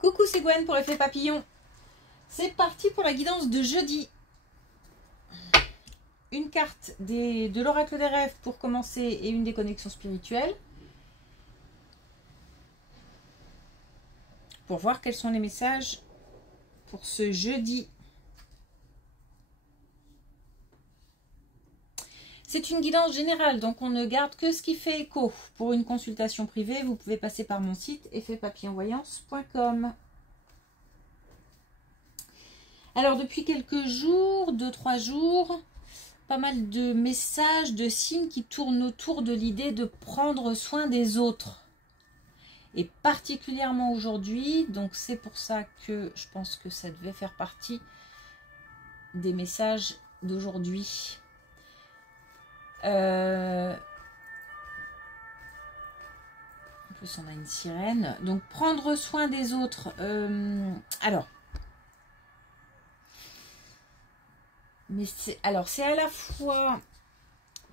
Coucou, c'est Gwen pour Effet Papillon. C'est parti pour la guidance de jeudi. Une carte de l'oracle des rêves pour commencer et une des connexions spirituelles. Pour voir quels sont les messages pour ce jeudi. C'est une guidance générale, donc on ne garde que ce qui fait écho. Pour une consultation privée, vous pouvez passer par mon site effetpapillonvoyance.com. Alors depuis quelques jours, 2-3 jours, pas mal de messages, de signes qui tournent autour de l'idée de prendre soin des autres. Et particulièrement aujourd'hui, donc c'est pour ça que je pense que ça devait faire partie des messages d'aujourd'hui. En plus on a une sirène. Donc prendre soin des autres. Alors c'est à la fois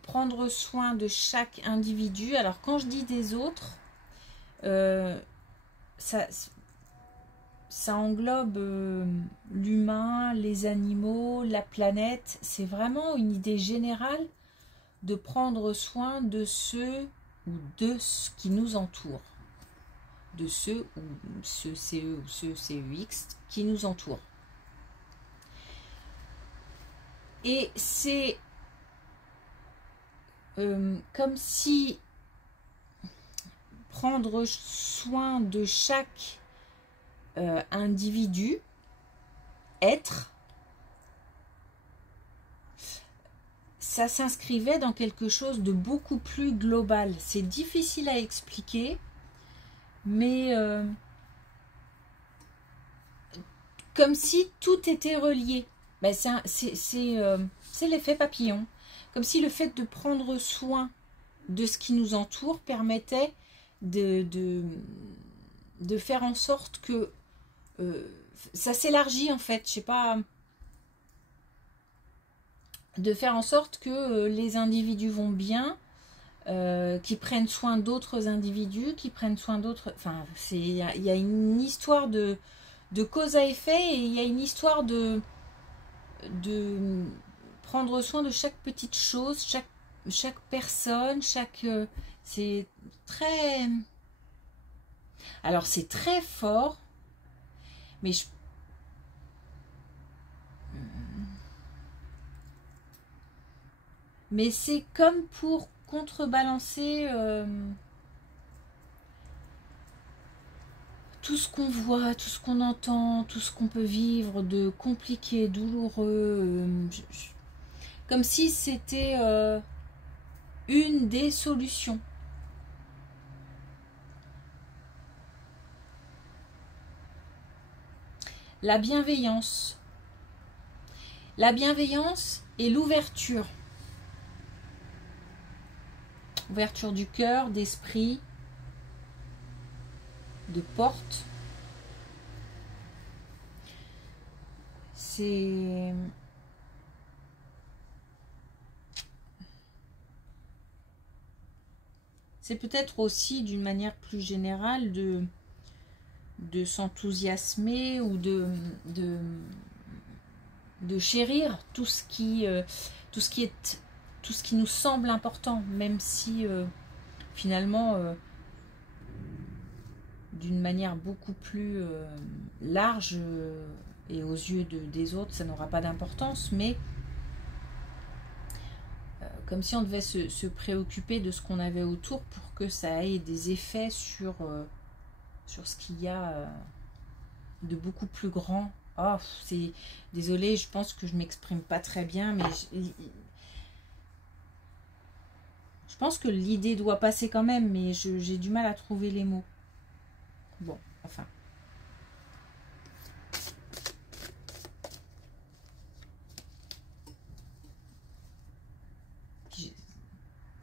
prendre soin de chaque individu. Alors quand je dis des autres, ça englobe l'humain, les animaux, la planète. C'est vraiment une idée générale de prendre soin de ceux ou de ce qui nous entoure. De ceux ou ceux CE ou ceux CEX qui nous entourent. Et c'est comme si prendre soin de chaque individu, être, ça s'inscrivait dans quelque chose de beaucoup plus global. C'est difficile à expliquer, mais comme si tout était relié. Ben c'est l'effet papillon. Comme si le fait de prendre soin de ce qui nous entoure permettait de faire en sorte que ça s'élargit en fait. Je sais pas. De faire en sorte que les individus vont bien, qu'ils prennent soin d'autres individus, qu'ils prennent soin d'autres... Enfin, il y a une histoire de cause à effet et il y a une histoire de prendre soin de chaque petite chose, chaque personne, c'est très... Alors, c'est très fort, mais mais c'est comme pour contrebalancer tout ce qu'on voit, tout ce qu'on entend, tout ce qu'on peut vivre de compliqué, douloureux, comme si c'était une des solutions. La bienveillance. La bienveillance et l'ouverture. Ouverture du cœur, d'esprit, de porte. C'est peut-être aussi d'une manière plus générale de s'enthousiasmer ou de chérir tout ce qui nous semble important, même si finalement d'une manière beaucoup plus large et aux yeux des autres ça n'aura pas d'importance, mais comme si on devait se préoccuper de ce qu'on avait autour pour que ça ait des effets sur ce qu'il y a de beaucoup plus grand. Oh, c'est désolée, je pense que je m'exprime pas très bien, mais je pense que l'idée doit passer quand même, mais j'ai du mal à trouver les mots. Bon, enfin.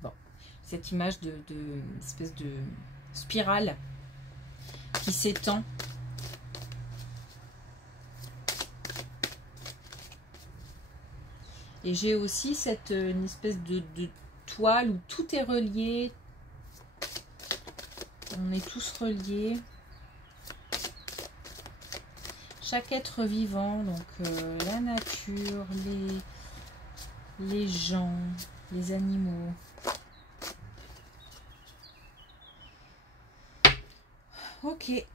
Bon, cette image de espèce de spirale qui s'étend. Et j'ai aussi une espèce de toile où tout est relié. On est tous reliés. chaque être vivant, donc la nature, les gens, les animaux. Ok.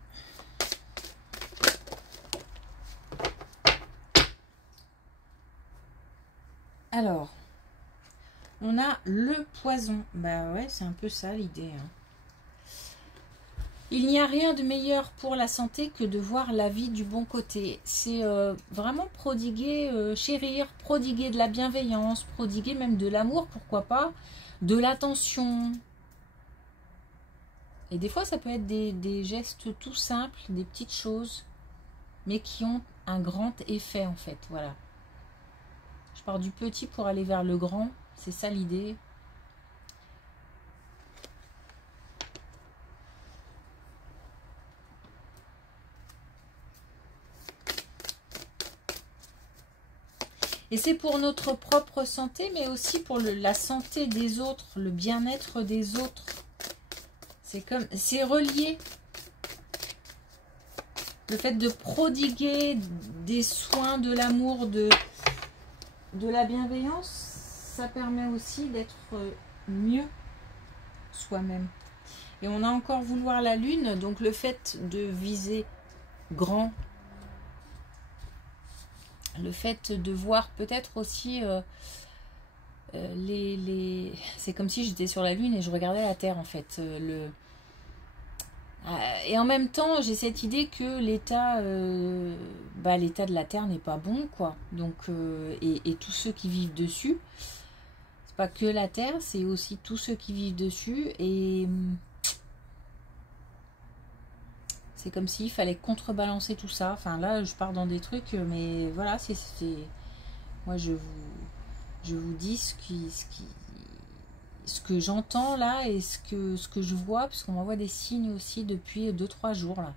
Alors, on a le poison. Bah ouais, c'est un peu ça l'idée. Hein. Il n'y a rien de meilleur pour la santé que de voir la vie du bon côté. C'est vraiment prodiguer, chérir, prodiguer de la bienveillance, prodiguer même de l'amour, pourquoi pas, de l'attention. Et des fois, ça peut être des gestes tout simples, des petites choses, mais qui ont un grand effet en fait. Voilà. Je pars du petit pour aller vers le grand, c'est ça l'idée. Et c'est pour notre propre santé, mais aussi pour la santé des autres, le bien-être des autres. C'est relié. Le fait de prodiguer des soins, de l'amour, de la bienveillance, ça permet aussi d'être mieux soi-même. Et on a encore vouloir la lune, donc le fait de viser grand, le fait de voir peut-être aussi c'est comme si j'étais sur la lune et je regardais la terre en fait. Et en même temps, j'ai cette idée que l'état de la terre n'est pas bon, quoi. Donc, et tous ceux qui vivent dessus, c'est pas que la terre, c'est aussi tous ceux qui vivent dessus. Et c'est comme s'il fallait contrebalancer tout ça. Enfin, là, je pars dans des trucs, mais voilà, moi, je vous dis ce que j'entends là et ce que je vois, parce qu'on m'envoie des signes aussi depuis 2-3 jours là.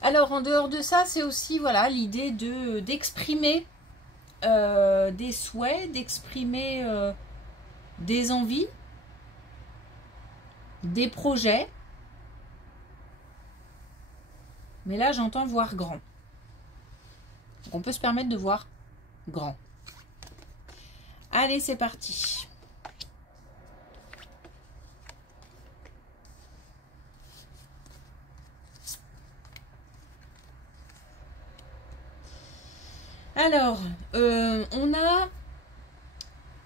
Alors en dehors de ça, c'est aussi voilà l'idée d'exprimer des souhaits, d'exprimer des envies, des projets. Mais là, j'entends voir grand. Donc on peut se permettre de voir grand. Allez, c'est parti. Alors, on a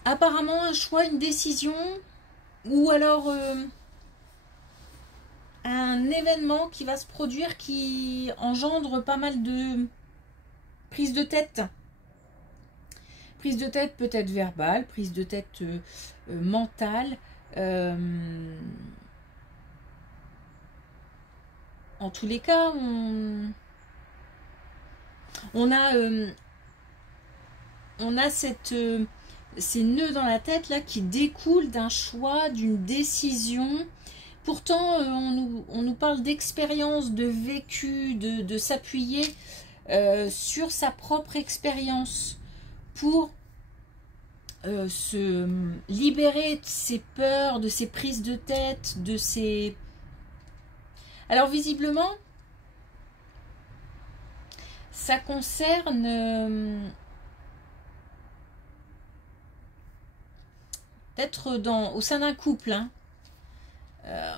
apparemment un choix, une décision, ou alors un événement qui va se produire qui engendre pas mal de prise de tête. Prise de tête peut-être verbale, prise de tête mentale. En tous les cas, on a ces nœuds dans la tête là qui découlent d'un choix, d'une décision. Pourtant, on nous parle d'expérience, de vécu, de s'appuyer sur sa propre expérience pour se libérer de ses peurs, de ses prises de tête, de ses... Alors visiblement, ça concerne peut-être au sein d'un couple. Hein.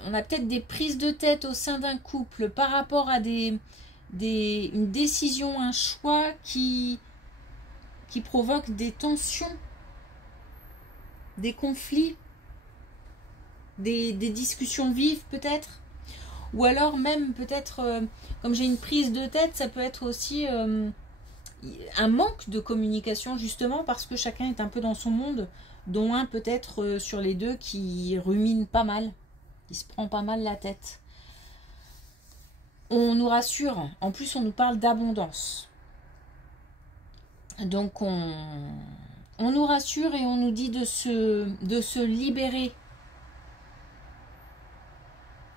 On a peut-être des prises de tête au sein d'un couple par rapport à une décision, un choix qui provoque des tensions, des conflits, des discussions vives peut-être. Ou alors même peut-être, comme j'ai une prise de tête, ça peut être aussi un manque de communication justement parce que chacun est un peu dans son monde, dont un peut-être sur les deux qui rumine pas mal, qui se prend pas mal la tête. On nous rassure, en plus on nous parle d'abondance. Donc on nous rassure et on nous dit de se libérer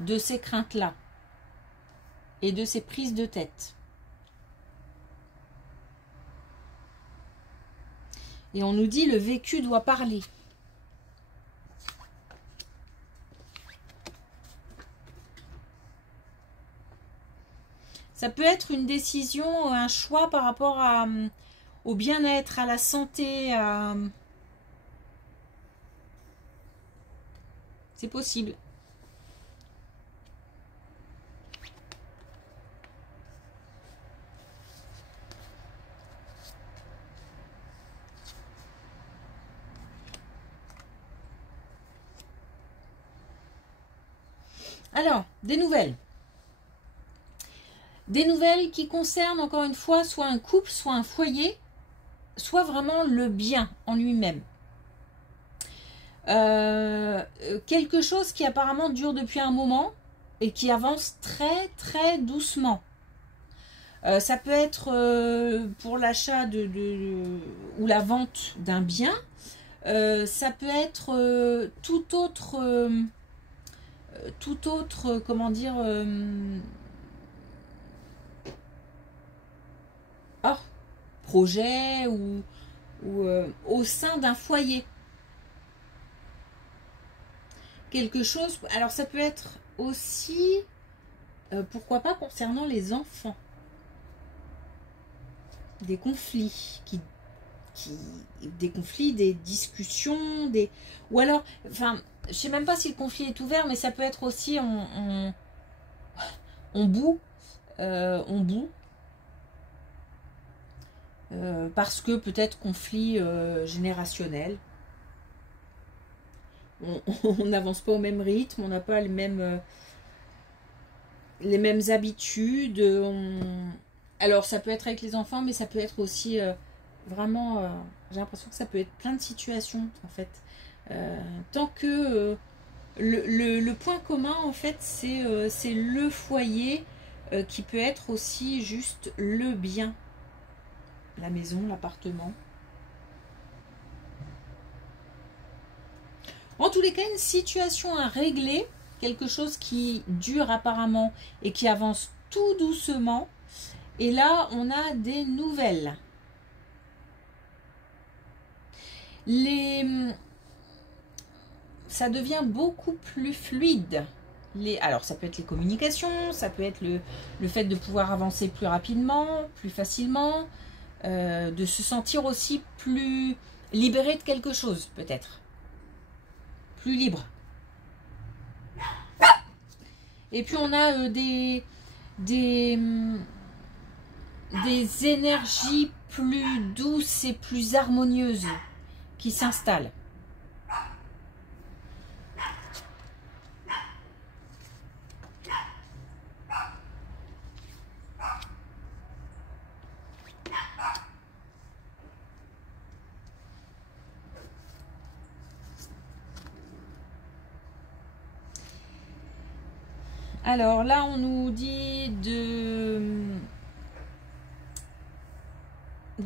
de ces craintes-là et de ces prises de tête. Et on nous dit le vécu doit parler. Ça peut être une décision, un choix par rapport au bien-être, à la santé. C'est possible. Alors, des nouvelles. Des nouvelles qui concernent, encore une fois, soit un couple, soit un foyer, soit vraiment le bien en lui-même. Quelque chose qui apparemment dure depuis un moment et qui avance très très doucement. Ça peut être pour l'achat ou la vente d'un bien. Ça peut être tout autre, comment dire, projet ou au sein d'un foyer. Quelque chose, alors ça peut être aussi, pourquoi pas concernant les enfants. Des conflits, des conflits, des discussions, ou alors, enfin, je sais même pas si le conflit est ouvert, mais ça peut être aussi on bout, parce que peut-être conflit générationnel. On n'avance pas au même rythme, on n'a pas les mêmes habitudes. Alors ça peut être avec les enfants, mais ça peut être aussi vraiment, j'ai l'impression que ça peut être plein de situations en fait. Tant que le point commun en fait c'est le foyer qui peut être aussi juste le bien, la maison, l'appartement. En tous les cas, une situation à régler, quelque chose qui dure apparemment et qui avance tout doucement. Et là, on a des nouvelles. Ça devient beaucoup plus fluide. Alors, ça peut être les communications, ça peut être le fait de pouvoir avancer plus rapidement, plus facilement, de se sentir aussi plus libéré de quelque chose, peut-être. Plus libre. Et puis on a des énergies plus douces et plus harmonieuses qui s'installent. Alors là, on nous dit de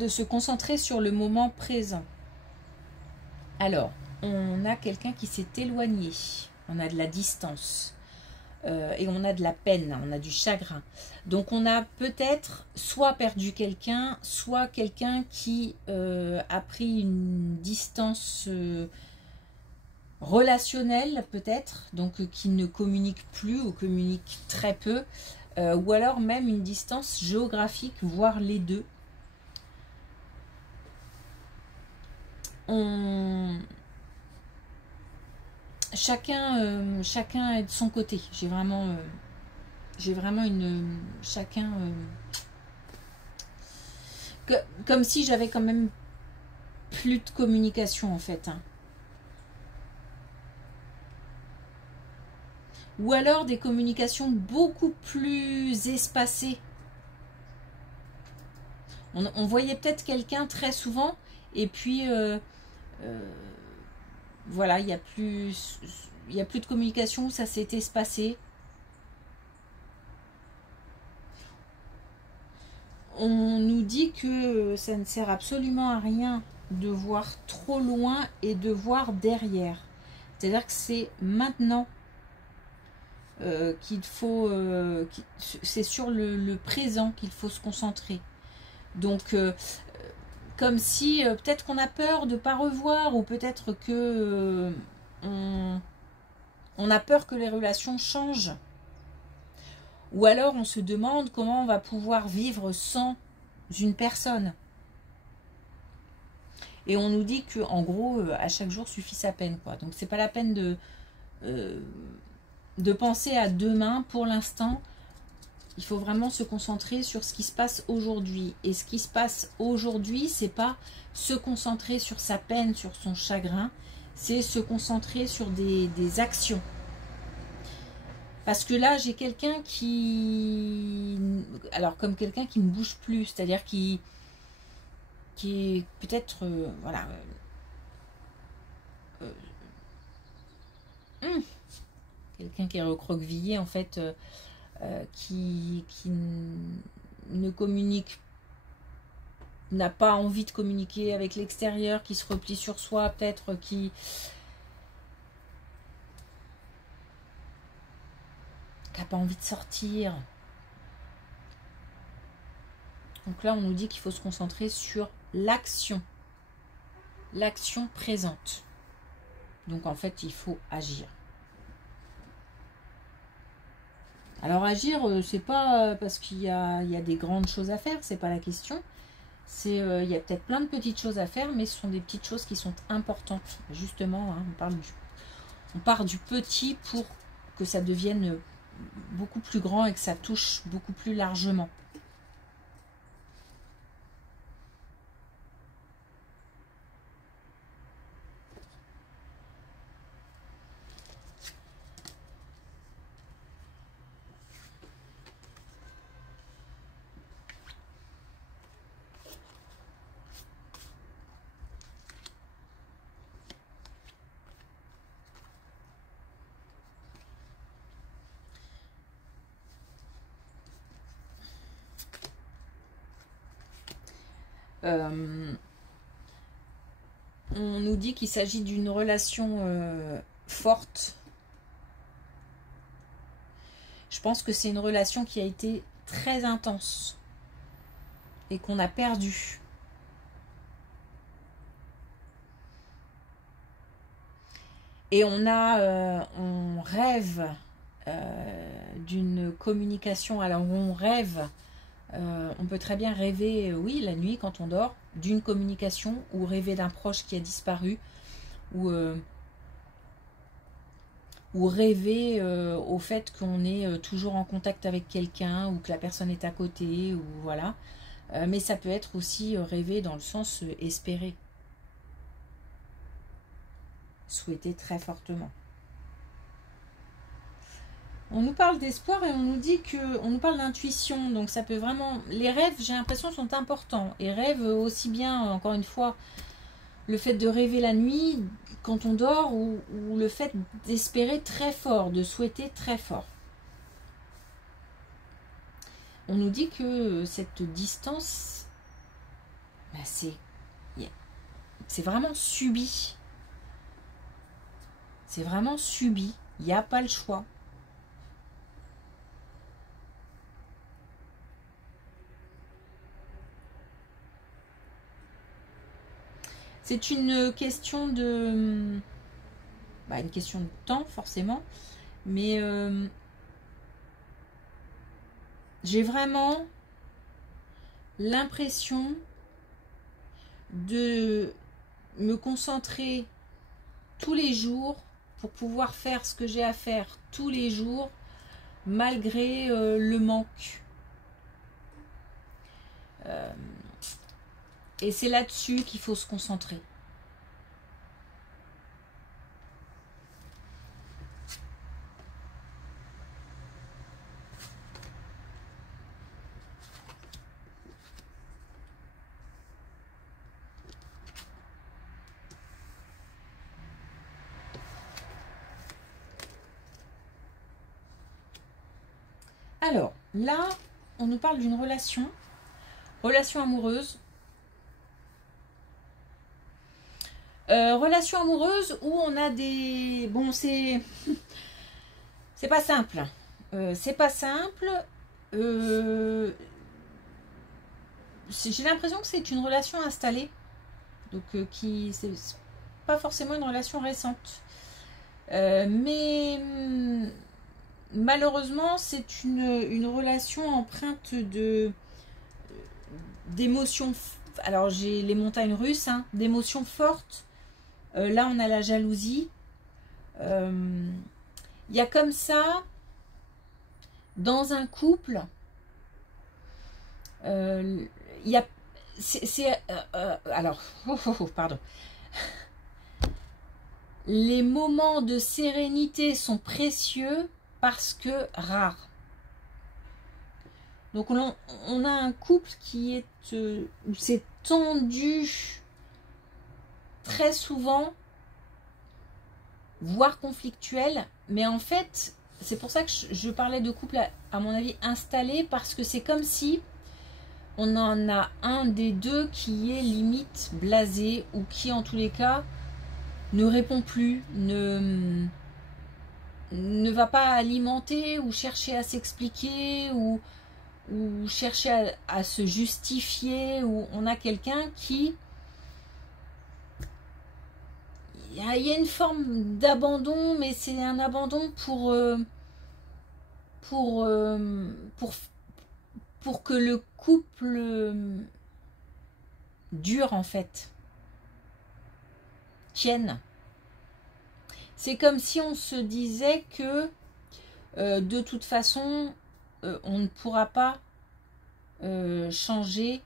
se concentrer sur le moment présent. Alors, on a quelqu'un qui s'est éloigné, on a de la distance et on a de la peine, on a du chagrin. Donc on a peut-être soit perdu quelqu'un, soit quelqu'un qui a pris une distance relationnelle peut-être, donc qui ne communique plus ou communique très peu, ou alors même une distance géographique, voire les deux. Chacun est de son côté. J'ai vraiment chacun comme si j'avais quand même plus de communication en fait. Ou alors des communications beaucoup plus espacées. On voyait peut-être quelqu'un très souvent et puis voilà, il n'y a plus de communication, ça s'est espacé. On nous dit que ça ne sert absolument à rien de voir trop loin et de voir derrière. C'est-à-dire que c'est maintenant qu'il faut... c'est sur le présent qu'il faut se concentrer. Donc, comme si peut-être qu'on a peur de ne pas revoir ou peut-être que on a peur que les relations changent. Ou alors on se demande comment on va pouvoir vivre sans une personne. Et on nous dit que en gros, à chaque jour suffit sa peine, quoi. Donc c'est pas la peine de penser à demain. Pour l'instant, il faut vraiment se concentrer sur ce qui se passe aujourd'hui. Et ce qui se passe aujourd'hui, c'est pas se concentrer sur sa peine, sur son chagrin, c'est se concentrer sur des actions. Parce que là, j'ai quelqu'un qui... Alors, comme quelqu'un qui ne bouge plus, c'est-à-dire qui est peut-être... voilà. Quelqu'un qui est recroquevillé, en fait, qui ne communique, n'a pas envie de communiquer avec l'extérieur, qui se replie sur soi, peut-être, qui n'a pas envie de sortir. Donc là, on nous dit qu'il faut se concentrer sur l'action présente. Donc en fait, il faut agir. Alors agir, c'est pas parce qu'il y a des grandes choses à faire, c'est pas la question. C'est il y a peut-être plein de petites choses à faire, mais ce sont des petites choses qui sont importantes. Justement, hein, on part du petit pour que ça devienne beaucoup plus grand et que ça touche beaucoup plus largement. On nous dit qu'il s'agit d'une relation forte. Je pense que c'est une relation qui a été très intense et qu'on a perdue. Et on rêve d'une communication. Alors on rêve, on peut très bien rêver, oui, la nuit quand on dort, d'une communication, ou rêver d'un proche qui a disparu, ou rêver au fait qu'on est toujours en contact avec quelqu'un, ou que la personne est à côté, ou voilà. Mais ça peut être aussi rêver dans le sens espérer. Souhaiter très fortement. On nous parle d'espoir et on nous dit que, on nous parle d'intuition, donc ça peut vraiment, les rêves, j'ai l'impression, sont importants. Et rêves aussi bien, encore une fois, le fait de rêver la nuit quand on dort, ou le fait d'espérer très fort, de souhaiter très fort. On nous dit que cette distance, bah c'est vraiment subi. C'est vraiment subi. Il n'y a pas le choix. C'est une question de... une question de temps, forcément. Mais j'ai vraiment l'impression de me concentrer tous les jours pour pouvoir faire ce que j'ai à faire tous les jours, malgré le manque. Et c'est là-dessus qu'il faut se concentrer. Alors, là, on nous parle d'une relation amoureuse. Relation amoureuse où on a des... Bon, c'est pas simple. C'est pas simple. J'ai l'impression que c'est une relation installée. Donc, c'est pas forcément une relation récente. Mais malheureusement, c'est une relation empreinte d'émotions. Alors, j'ai les montagnes russes, hein, d'émotions fortes. Là, on a la jalousie. Il y a comme ça, dans un couple, il y a... alors, pardon. Les moments de sérénité sont précieux parce que rares. Donc on a un couple qui est où c'est tendu très souvent, voire conflictuel, mais en fait c'est pour ça que je parlais de couple à mon avis installé, parce que c'est comme si on en a un des deux qui est limite blasé, ou qui en tous les cas ne répond plus, ne va pas alimenter ou chercher à s'expliquer ou chercher à se justifier, ou on a quelqu'un qui... Il y a une forme d'abandon, mais c'est un abandon pour que le couple dure, en fait, tienne. C'est comme si on se disait que de toute façon, on ne pourra pas changer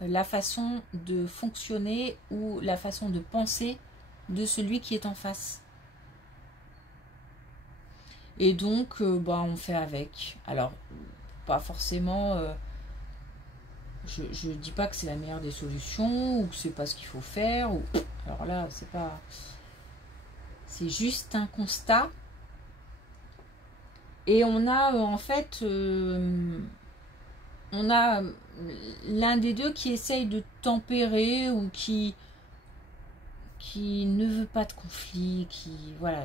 la façon de fonctionner ou la façon de penser de celui qui est en face. Et donc, on fait avec. Alors, pas forcément... je dis pas que c'est la meilleure des solutions, ou que c'est pas ce qu'il faut faire. Ou... Alors là, c'est pas... C'est juste un constat. Et on a en fait... on a l'un des deux qui essaye de tempérer, ou qui ne veut pas de conflit, qui... Voilà,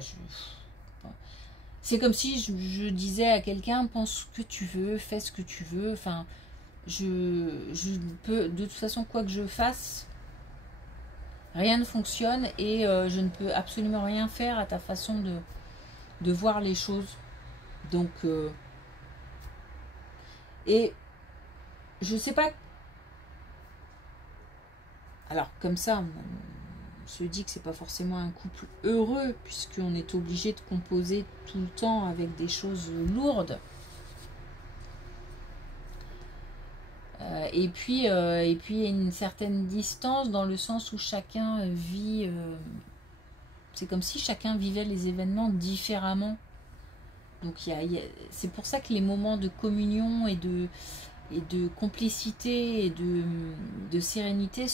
c'est comme si je disais à quelqu'un, pense ce que tu veux, fais ce que tu veux. Enfin, je peux, de toute façon, quoi que je fasse, rien ne fonctionne, et je ne peux absolument rien faire à ta façon de voir les choses. Donc, et je sais pas. Alors, comme ça, on se dit que c'est pas forcément un couple heureux, puisqu'on est obligé de composer tout le temps avec des choses lourdes. Et puis il y a une certaine distance, dans le sens où chacun vit... c'est comme si chacun vivait les événements différemment. Donc c'est pour ça que les moments de communion et de complicité et de sérénité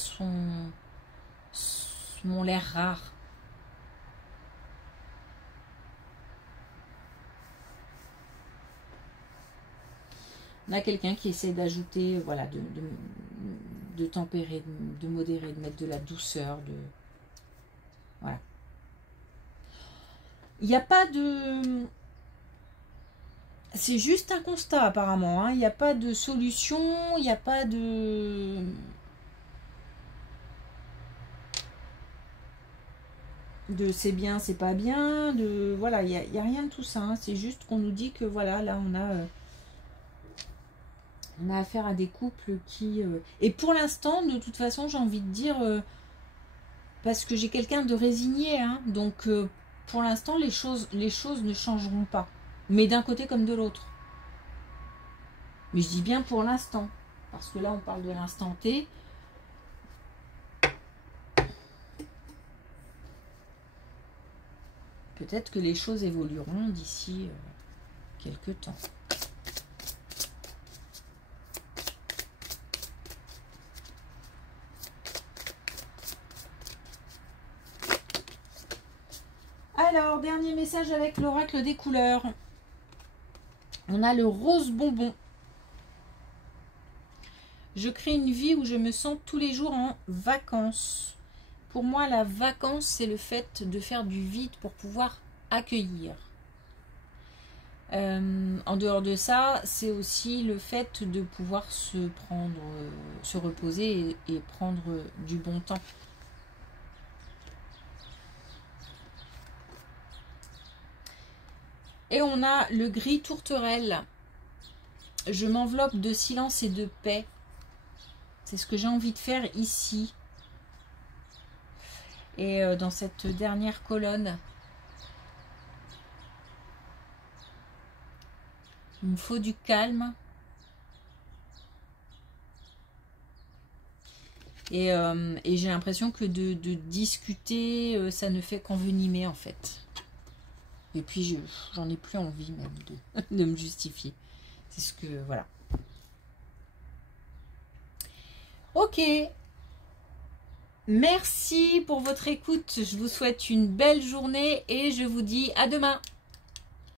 m'ont l'air rares. On a quelqu'un qui essaie d'ajouter, voilà, de tempérer, de modérer, de mettre de la douceur, voilà. Il n'y a pas de... C'est juste un constat, apparemment, hein. Il n'y a pas de solution, il n'y a pas de... c'est bien, c'est pas bien, voilà, il y a rien de tout ça, hein. C'est juste qu'on nous dit que, voilà, là, on a affaire à des couples qui... Et pour l'instant, de toute façon, j'ai envie de dire... parce que j'ai quelqu'un de résigné, hein, donc pour l'instant, les choses ne changeront pas. Mais d'un côté comme de l'autre. Mais je dis bien pour l'instant. Parce que là, on parle de l'instant T. Peut-être que les choses évolueront d'ici quelques temps. Alors, dernier message avec l'oracle des couleurs. On a le rose bonbon. Je crée une vie où je me sens tous les jours en vacances. Pour moi, la vacance, c'est le fait de faire du vide pour pouvoir accueillir. En dehors de ça, c'est aussi le fait de pouvoir se reposer et prendre du bon temps. Et on a le gris tourterelle. Je m'enveloppe de silence et de paix. C'est ce que j'ai envie de faire ici. Et dans cette dernière colonne. Il me faut du calme. Et j'ai l'impression que de discuter, ça ne fait qu'envenimer en fait. Et puis j'en ai plus envie même de me justifier. C'est ce que, voilà. Ok. Merci pour votre écoute. Je vous souhaite une belle journée et je vous dis à demain.